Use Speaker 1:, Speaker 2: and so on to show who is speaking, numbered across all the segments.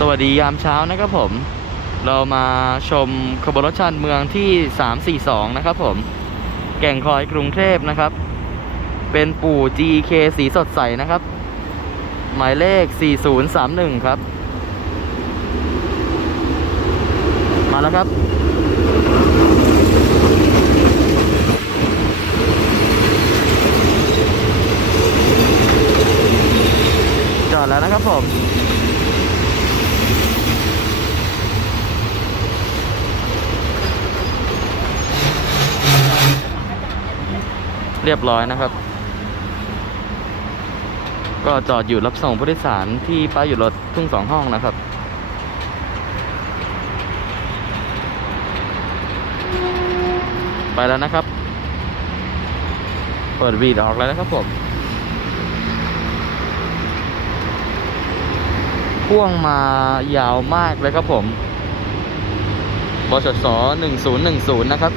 Speaker 1: สวัสดียามเช้านะครับผม เรามาชมขบวนรถชานเมืองที่ 342 นะครับผม แก่งคอยกรุงเทพนะครับ เป็นปู่ GK สีสดใสนะครับ หมายเลข 4031 ครับ มาแล้วครับ จอดแล้วนะครับผม เรียบร้อยนะครับ ก็จอดอยู่รับส่งผู้โดยสารที่ป้ายหยุดรถทุ่งสองห้องนะครับไปแล้วนะครับ เปิดวีดออกแล้วนะครับผมพ่วงมายาวมากเลยครับผม บชส1010นะครับ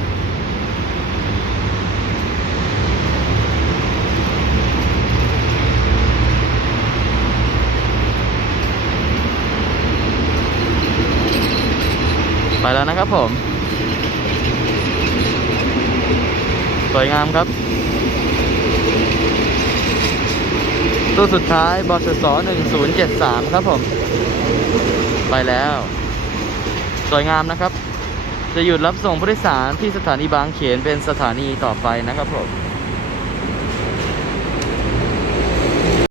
Speaker 1: ไปแล้วนะครับผม สวยงามครับตัวสุดท้ายบชส1073ครับผม ไปแล้ว สวยงามนะครับ จะหยุดรับส่งผู้โดยสารที่สถานีบางเขนเป็นสถานีต่อไปนะครับผม